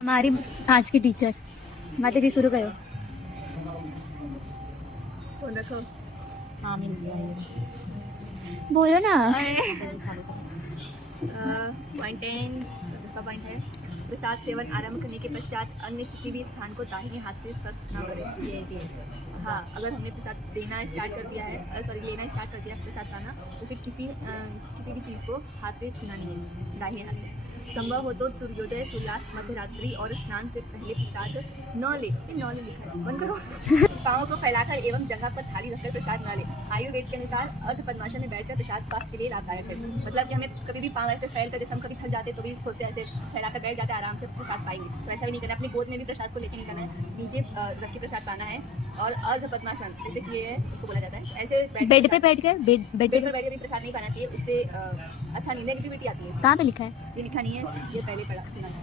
हमारी आज की टीचर माता जी शुरू करो। फोन रखो। हाँ मिल गया ये। बोलो ना। पॉइंट 10 दूसरा पॉइंट है प्रसाद सेवन आरंभ करने के पश्चात अन्य किसी भी स्थान को दाहिने हाथ से स्पर्श न करें। ये भी हाँ, अगर हमने प्रसाद देना स्टार्ट कर दिया है लेना स्टार्ट कर दिया प्रसाद खाना, तो फिर किसी भी चीज़ को हाथ से छूना नहीं है दाहिने हाथ से। संभव हो तो सूर्योदय, सूर्यास्त, मध्यरात्रि और स्नान से पहले प्रसाद न ले। लिखा है, बंद करो। पाँव को फैलाकर एवं जगह पर थाली रखकर प्रसाद न ले। आयुर्वेद के अनुसार अर्ध पद्मासन में बैठकर प्रसाद स्वास्थ्य के लिए लाभदायक है। मतलब कि हमें कभी भी पाँव ऐसे फैल कर, जैसे हम कभी थक जाते तो भी सोचते हैं ऐसे फैलाकर बैठ जाते हैं, आराम से प्रसाद पाएंगे, तो ऐसा भी नहीं करना। अपनी गोद में भी प्रसाद को लेकर नहीं करना है, नीचे रख के प्रसाद पाना है। और अर्ध पद्मासन जैसे कि ये है, उसको बोला जाता है ऐसे बेड पे बैठ कर बेड पर बैठ कर भी प्रसाद नहीं पाना चाहिए, उससे अच्छा नहीं, नेगेटिविटी आती है। कहाँ पे लिखा है? ये लिखा नहीं है, ये पहले पढ़ा सुना था।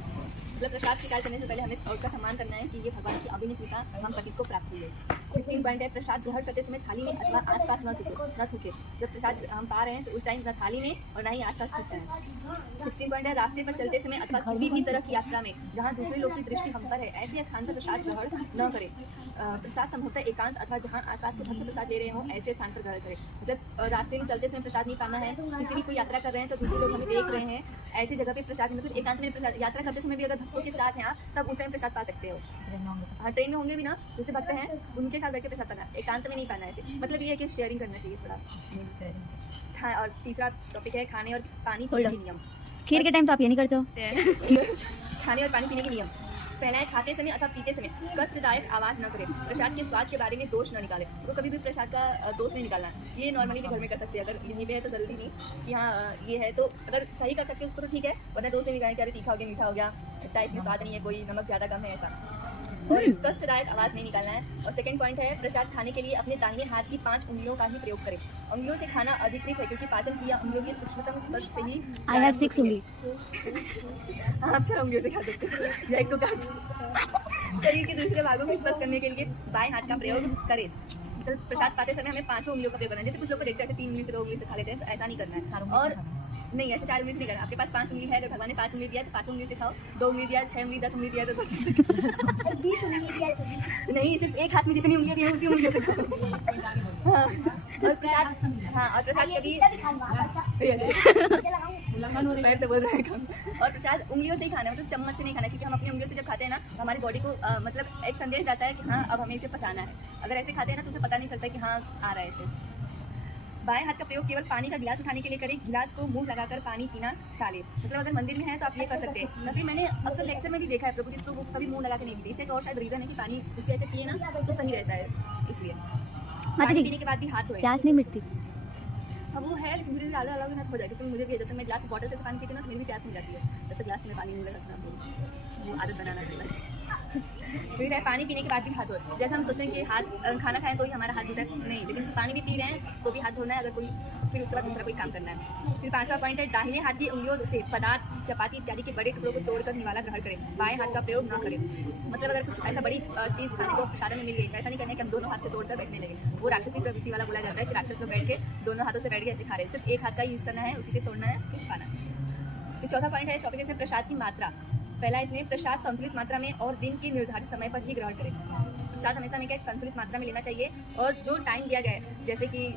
मतलब प्रसाद स्वीकार करने से पहले हमें उसका सम्मान करना है कि ये भगवान की अभिन्न कृपा हम पति को प्राप्त हुई है। 15 पॉइंट है प्रसाद ग्रहण करते समय थाली में अथवा आसपास न थूके। जब प्रसाद हम पा रहे हैं तो उस टाइम न थाली में और ना ही आसपास थूकता है। 16 पॉइंट है रास्ते पर चलते समय अथवा किसी भी तरह की यात्रा में जहाँ दूसरे लोग की दृष्टि हम पर है, ऐसे स्थान पर प्रसाद ग्रहण न करें। प्रसाद संभवतः एकांत अथवा जहाँ आसपास के भक्त प्रसाद ले रहे हों, ऐसे स्थान पर ग्रहण करें। मतलब रास्ते में चलते समय प्रसाद नहीं पाना है, किसी भी कोई यात्रा कर रहे हैं तो दूसरे लोग हमें देख रहे हैं, ऐसी जगह पे प्रसाद, मतलब एकांत में प्रसाद, यात्रा करते समय भी अगर भक्तों के साथ हैं तब उस टाइम प्रसाद पा सकते हो। हाँ, ट्रेन में होंगे भी ना, जैसे भक्त हैं उनके साथ बैठ के प्रसाद पाना, एकांत में नहीं पाना है ऐसे। मतलब ये है कि शेयरिंग करना चाहिए थोड़ा। हाँ, और तीसरा टॉपिक है खाने और पानी पीने के नियम। खीर के टाइम तो आप ये नहीं करते हो। खाने और पानी पीने के नियम। पहला है खाते समय अथवा पीते समय कष्टदायक आवाज़ न करें। प्रसाद के स्वाद के बारे में दोष न निकालें। तो कभी भी प्रसाद का दोष नहीं निकालना। ये नॉर्मली भी घर में कर सकते हैं, अगर यहीं पे है तो ज़रूरी नहीं कि हाँ ये है, तो अगर सही कर सकते हैं उसको तो ठीक है, वरना दोष नहीं निकालें कि अरे तीखा हो गया, मीठा हो गया, खट्टा इसमें स्वाद नहीं है, कोई नमक ज़्यादा कम है, ऐसा। और कष्टदायक आवाज़ नहीं निकालना है। और सेकंड पॉइंट है प्रसाद खाने के लिए अपने दाहिने हाथ की 5 उंगलियों का ही प्रयोग करें। उंगलियों से खाना अधिकृत है क्योंकि पाचन क्रिया उंगलियों के सूक्ष्मतम स्पर्श से ही। आई हैव 6 उंगली। आप 6 उंगलियों से खा सकते हैं या एक दो काट। शरीर के दूसरे भागों को स्पर्श करने के लिए बाएं हाथ का प्रयोग करें। मतलब प्रसाद पाते समय हमें 5 उंगलियों का प्रयोग करना है। जैसे कुछ लोग को देखते हैं 3 उंगली से 2 उंगली से खा लेते हैं, तो ऐसा नहीं करना है। और नहीं, ऐसे 4 उंगली से नहीं करना। आपके पास 5 उंगली है, अगर भगवान ने 5 उंगली दिया तो 5 उंगली से खाओ। 2 उंगली दिया, 6 उंगली, 10 उंगली दिया तो 20 उंगली दिया नहीं, सिर्फ एक हाथ में जितनी उंगलियां दी हैं उसी उंगली से खाओ। हाँ, और प्रसाद कभी पैर से बोल रहे हैं। और प्रसाद उंगलियों से ही खाना है, मतलब चम्मच से नहीं खाना, क्योंकि हम अपनी उंगलियों से जब खाते हैं ना तो हमारी बॉडी को मतलब एक संदेश जाता है कि हाँ अब हमें इसे पचाना है। अगर ऐसे खाते हैं ना तो उसे पता नहीं चलता कि हाँ आ रहा है इसे। बाएं हाथ का प्रयोग केवल पानी का गिलास उठाने के लिए करें। गिलास को मुंह लगाकर पानी पीना टालें। मतलब अगर मंदिर में है तो आप ये कर सकते हैं। या फिर मैंने अक्सर लेक्चर में भी देखा है प्रभु जिसको वो कभी मुंह लगा के नहीं पीते। इसका एक और शायद रीजन है कि पानी उससे ऐसे पिए ना तो सही रहता है, इसलिए पानी पीने के बाद भी हाथ धोए। प्यास नहीं मिटती। हाँ वो है, लेकिन मुझे ज़्यादा अलग ना हो जाए, क्योंकि मुझे भी जब तक मैं गिलास बॉटल से पानी पीती हूँ ना तो मेरी भी प्यास नहीं जाती है, जब तक गिलास में पानी नहीं लगा सकता, वो आदत बनाना पड़ता है। फिर है पानी पीने के बाद भी हाथ धोए। जैसे हम सोचते हैं कि हाथ खाना खाएं तो ही हमारा हाथ धोता है, नहीं, लेकिन पानी भी पी रहे हैं तो भी हाथ धोना है, अगर कोई फिर उसके बाद दूसरा कोई काम करना है। फिर 5वां पॉइंट है दाहिने हाथ की उंगलियों से पदार्थ, चपाती इत्यादि के बड़े टुकड़ों को तोड़कर निवाला ग्रहण करें। बाएं हाथ का प्रयोग न करें। मतलब अगर कुछ ऐसा बड़ी चीज़ खाने को प्रसाद में मिल गई, ऐसा नहीं करना है कि हम दोनों हाथ से तोड़कर बैठने लगे, वो राक्षसी प्रवृत्ति वाला बोला जाता है कि राक्षस लोग बैठ के दोनों हाथों से बैठ के ऐसे खा रहे हैं। सिर्फ एक हाथ का यूज़ करना है, उसी से तोड़ना है, फिर खाना है। फिर चौथा पॉइंट है टॉपिक इसमें प्रसाद की मात्रा। पहला इसमें प्रसाद संतुलित मात्रा में और दिन के निर्धारित समय पर ही ग्रहण करें। प्रसाद हमेशा हमें क्या संतुलित मात्रा में लेना चाहिए, और जो टाइम दिया गया है, जैसे कि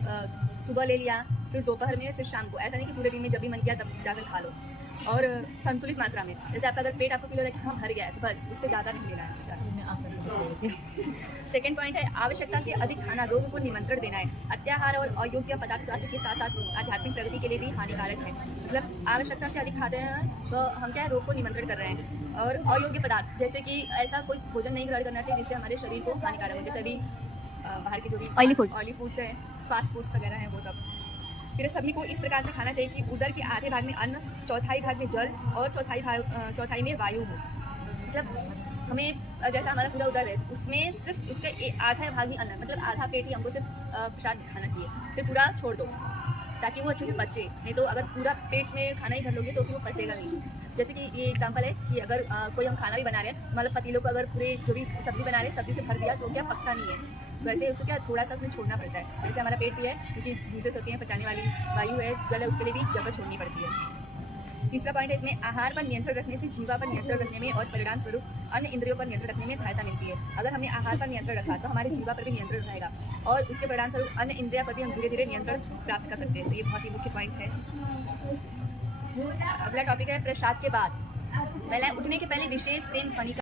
सुबह ले लिया, फिर दोपहर में, फिर शाम को, ऐसा नहीं कि पूरे दिन में जब भी मन किया तब जाकर खा लो। और संतुलित मात्रा में, जैसे आपका अगर पेट आपको फील हो रहा है कि हाँ भर गया है तो बस, उससे ज़्यादा नहीं लेना है प्रसाद। सेकेंड पॉइंट है आवश्यकता से अधिक खाना रोग को निमंत्रण देना है। अत्याहार और अयोग्य पदार्थ स्वास्थ्य के साथ साथ आध्यात्मिक प्रगति के लिए भी हानिकारक है। मतलब आवश्यकता से अधिक खाते हैं तो हम क्या है, रोग को निमंत्रण कर रहे हैं। और अयोग्य पदार्थ जैसे कि ऐसा कोई भोजन नहीं ग्रहण करना चाहिए जिससे हमारे शरीर को हानिकारक हो, जैसे अभी बाहर के जो भी ऑयली फूड्स हैं, फास्ट फूड्स वगैरह हैं, वो सब। फिर सभी को इस प्रकार से खाना चाहिए कि उदर के आधे भाग में अन्न, चौथाई भाग में जल और चौथाई में वायु हो। मतलब हमें जैसा हमारा पूरा उदर है उसमें सिर्फ उसका आधा भाग ही अन्न, मतलब आधा पेट ही हमको सिर्फ प्रसाद खाना चाहिए, फिर पूरा छोड़ दो ताकि वो अच्छे से पचे। नहीं तो अगर पूरा पेट में खाना ही भर लोगे तो फिर वो पचेगा नहीं। जैसे कि ये एग्जांपल है कि अगर कोई हम खाना भी बना रहे हैं, मतलब पतीलों को अगर पूरे जो भी सब्जी बना रहे हैं सब्जी से भर दिया तो क्या पकता नहीं है, वैसे उसको क्या थोड़ा सा उसमें छोड़ना पड़ता है। जैसे हमारा पेट भी है, क्योंकि दूसरे होती हैं पचाने वाली वायु है, जल है, उसके लिए भी जगह छोड़नी पड़ती है। तीसरा पॉइंट है इसमें आहार पर नियंत्रण रखने से जीवा पर नियंत्रण रखने में और परिणाम स्वरूप अन्य इंद्रियों पर नियंत्रण रखने में सहायता मिलती है। अगर हमने आहार पर नियंत्रण रखा तो हमारे जीवा पर भी नियंत्रण रहेगा और उसके परिणाम स्वरूप अन्य इंद्रिया पर भी हम धीरे धीरे नियंत्रण प्राप्त कर सकते हैं। तो ये बहुत ही मुख्य पॉइंट है। अगला टॉपिक है प्रसाद के बाद। पहला है उठने के पहले विशेष प्रेम ध्वनि